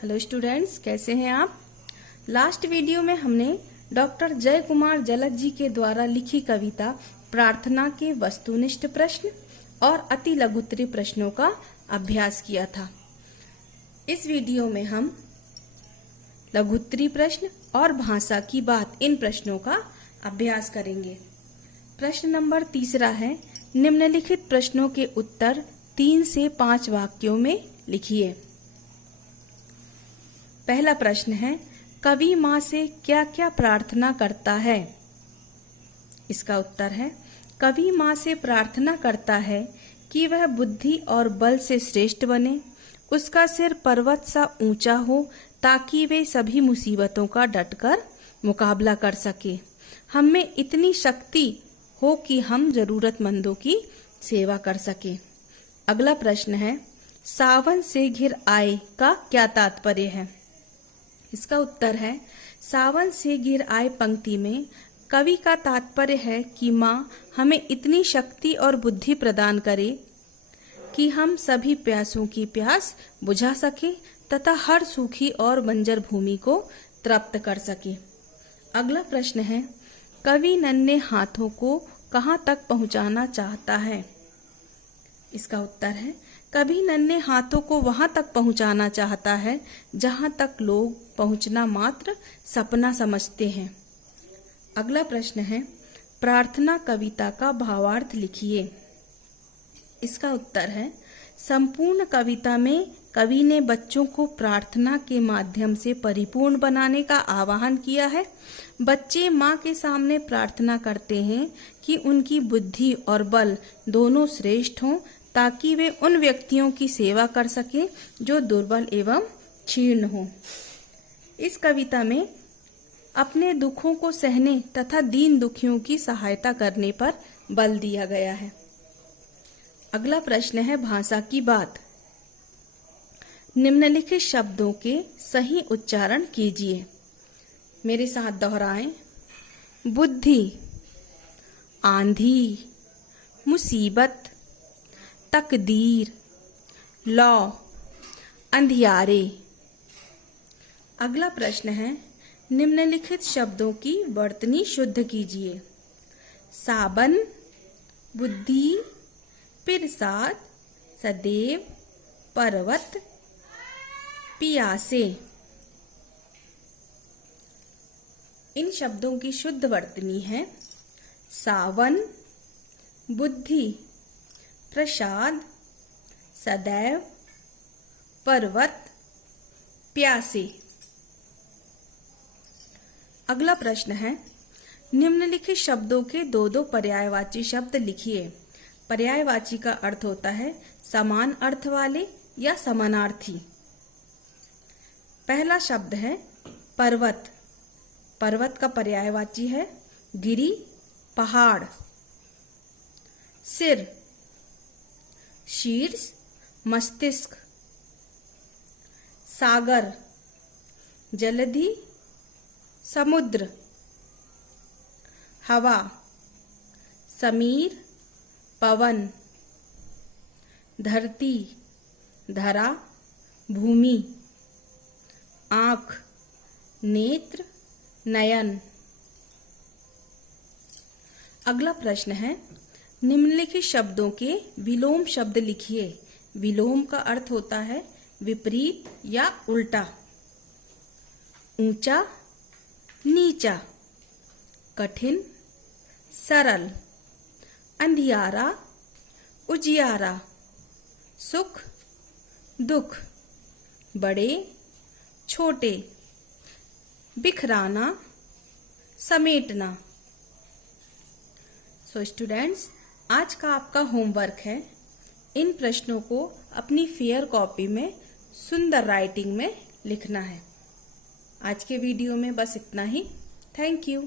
Hello students, कैसे हैं आप। लास्ट वीडियो में हमने डॉक्टर जय कुमार जलद जी के द्वारा लिखी कविता प्रार्थना के वस्तुनिष्ठ प्रश्न और अति लघुत्तरी प्रश्नों का अभ्यास किया था। इस वीडियो में हम लघुत्तरी प्रश्न और भाषा की बात इन प्रश्नों का अभ्यास करेंगे। प्रश्न नंबर 3 है, निम्नलिखित प्रश्नों के उत्तर 3 से 5 वाक्यों में लिखिए। पहला प्रश्न है, कवि माँ से क्या क्या प्रार्थना करता है। इसका उत्तर है, कवि माँ से प्रार्थना करता है कि वह बुद्धि और बल से श्रेष्ठ बने, उसका सिर पर्वत सा ऊंचा हो ताकि वे सभी मुसीबतों का डटकर मुकाबला कर सके, हम में इतनी शक्ति हो कि हम जरूरतमंदों की सेवा कर सके। अगला प्रश्न है, सावन से घिर आए का क्या तात्पर्य है। इसका उत्तर है, सावन से घिर आए पंक्ति में कवि का तात्पर्य है कि माँ हमें इतनी शक्ति और बुद्धि प्रदान करे कि हम सभी प्यासों की प्यास बुझा सके तथा हर सूखी और बंजर भूमि को तृप्त कर सके। अगला प्रश्न है, कवि नन्हे हाथों को कहाँ तक पहुँचाना चाहता है। इसका उत्तर है, कभी नन्हे हाथों को वहां तक पहुंचाना चाहता है जहां तक लोग पहुंचना मात्र सपना समझते हैं। अगला प्रश्न है, प्रार्थना कविता का भावार्थ लिखिए। इसका उत्तर है, संपूर्ण कविता में कवि ने बच्चों को प्रार्थना के माध्यम से परिपूर्ण बनाने का आह्वान किया है। बच्चे माँ के सामने प्रार्थना करते हैं कि उनकी बुद्धि और बल दोनों श्रेष्ठ हों ताकि वे उन व्यक्तियों की सेवा कर सकें जो दुर्बल एवं क्षीण हों। इस कविता में अपने दुखों को सहने तथा दीन दुखियों की सहायता करने पर बल दिया गया है। अगला प्रश्न है, भाषा की बात। निम्नलिखित शब्दों के सही उच्चारण कीजिए। मेरे साथ दोहराएं। बुद्धि, आंधी, मुसीबत, तकदीर, लौ, अंधियारे। अगला प्रश्न है, निम्नलिखित शब्दों की वर्तनी शुद्ध कीजिए। साबन, बुद्धि, प्रसाद, सदैव, पर्वत, पियासे। इन शब्दों की शुद्ध वर्तनी है सावन, बुद्धि, प्रसाद, सदैव, पर्वत, प्यासे। अगला प्रश्न है, निम्नलिखित शब्दों के दो पर्यायवाची शब्द लिखिए। पर्यायवाची का अर्थ होता है समान अर्थ वाले या समानार्थी। पहला शब्द है पर्वत। पर्वत का पर्यायवाची है गिरी, पहाड़। सिर, शीर्ष, मस्तिष्क। सागर, जलधि, समुद्र। हवा, समीर, पवन। धरती, धरा, भूमि। आँख, नेत्र, नयन। अगला प्रश्न है, निम्नलिखित शब्दों के विलोम शब्द लिखिए। विलोम का अर्थ होता है विपरीत या उल्टा। ऊंचा, नीचा। कठिन, सरल। अंधियारा, उजियारा। सुख, दुख। बड़े, छोटे। बिखराना, समेटना। सो स्टूडेंट्स, आज का आपका होमवर्क है, इन प्रश्नों को अपनी फेयर कॉपी में सुंदर राइटिंग में लिखना है। आज के वीडियो में बस इतना ही। Thank you.